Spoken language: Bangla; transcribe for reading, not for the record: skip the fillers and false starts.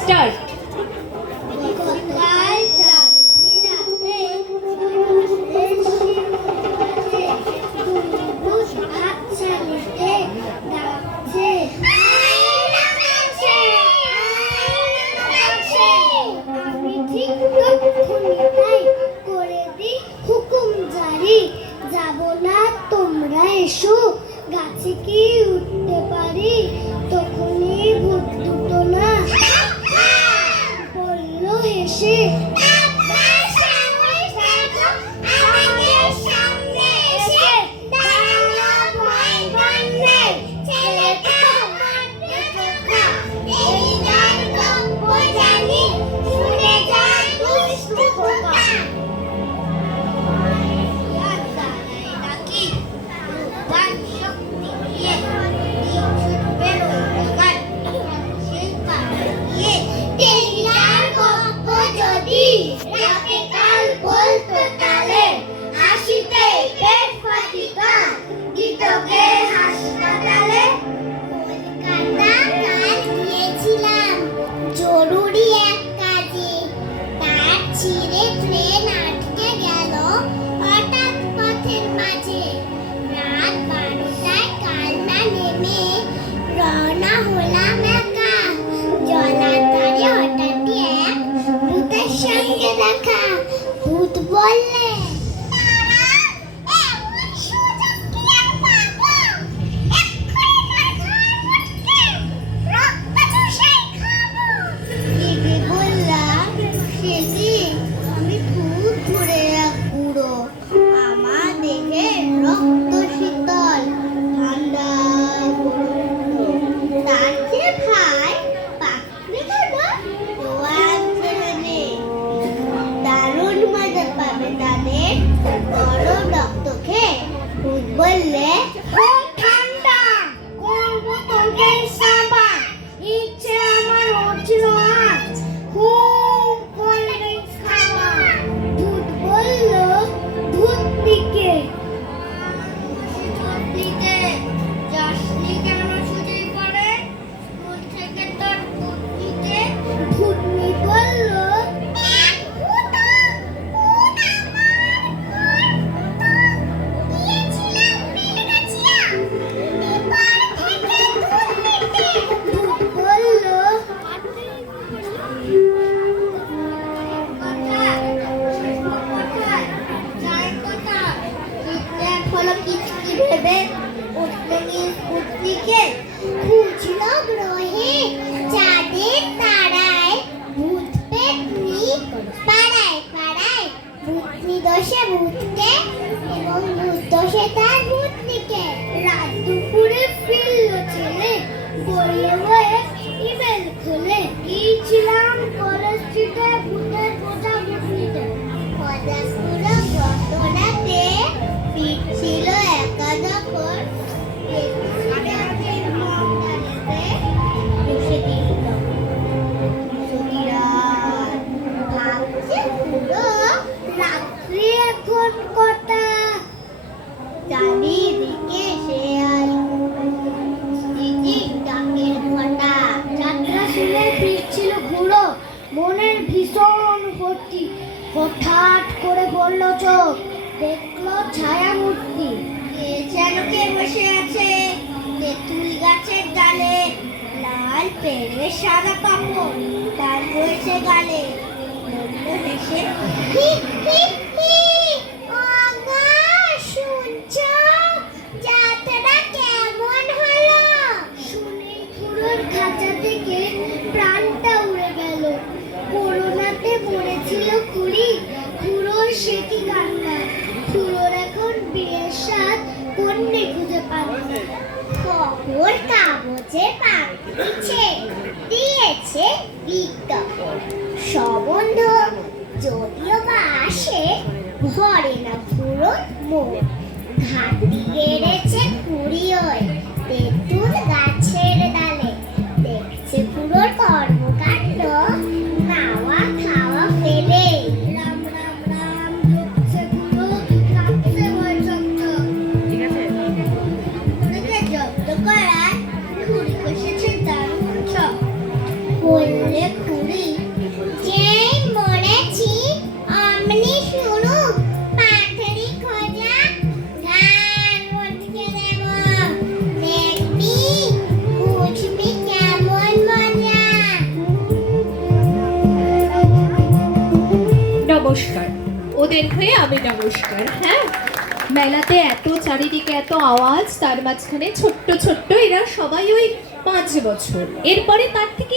স্টার্ট। যাবো না তোমরা এসো, গাছে কি উঠতে পারি? তখনই ভূত দুটো না বললো হেসে, জরুরি এক কাজে তার ছিঁড়ে ট্রেন আটকে গেল হঠাৎ পথের মাঝে। রাত 12টায় কান্না নেমে রওনা হলাম একা। জলার ধারে হঠাৎই এক ভূতের সঙ্গে দেখা। ভূত বললে, বললে খুব ঠান্ডা করবো তোকে সাবা, ইচ্ছে আমার হচ্ছিল আজ খুব কোল্ড ড্রিঙ্কস খাওয়া। ভূত বলল, ভূত দিকে যাসনি কেন সুযোগ পড়ে? স্কুল থেকে তোর ভূত দিতে। ভূতনি বলল, খুঁজল গ্রহে চাঁদের তারায়, ভূত পেতনি পাড়ায় পাড়ায়। ভূতনি দোষে ভূতকে এবং ভূত দোষে তার ভূতনিকে। রাত দুপুরে ফিরল ছেলে, বইয়ে বইয়ে ইমেল খুলে। গিয়েছিলাম কলেজ স্ট্রিটে ভূতের বোঝা ভূতনিতে। পদাসপুরা ঘটনাতে ফিরছিল একা যখন রাত্রি এখন কটা, চারিদিকে শেয়াল ডাকের ফটা। যাত্রা শুনে ফিরছিল ঘুরো, মনের ভীষণ ভর্তি। হঠাৎ করে পড়ল চোখ, দেখলো ছায়া মূর্তি। যেন কে বসে আছে তেঁতুল গাছের ডালে, লাল পেড়ে সাদা কাপড় তার রয়েছে গালে। বলল হেসে, হি হি হি, ওগো শুনছো যাত্রা কেমন হলো? শুনে খুড়োর খাঁচা থেকে প্রাণটা উড়ে গেল। করোনাতে মরেছিল খুড়ি, খুড়োর সে কি কান্না। খুড়োর এখন বিয়ের সাথ কন্যে খুঁজে পাচ্ছে। খবর কাগজে পাঠিয়েছে, দিয়েছে বিজ্ঞাপন। সম্বন্ধ যদিও বা আসে, ভরে না খুড়োর মন। ঘাটি গেড়েছে খুড়ি ওই তেঁতুল গাছের ডালে। দেখছে খুড়োর কর্মকাণ্ড, নাওয়া খাওয়া ফেলে। রাম রাম রাম ঢুকছে খুড়ো, কাঁপছে ভয় চকচক। জব্দ করায় খুড়ি বসেছে দারুণ ছক। বললে নমস্কার, ওদের হয়ে আমি নমস্কার। হ্যাঁ, মেলাতে এত চারিদিকে এত আওয়াজ, তার মাঝখানে ছোট্ট ছোট্ট এরা সবাই ওই 5 বছর, এরপরে তার থেকে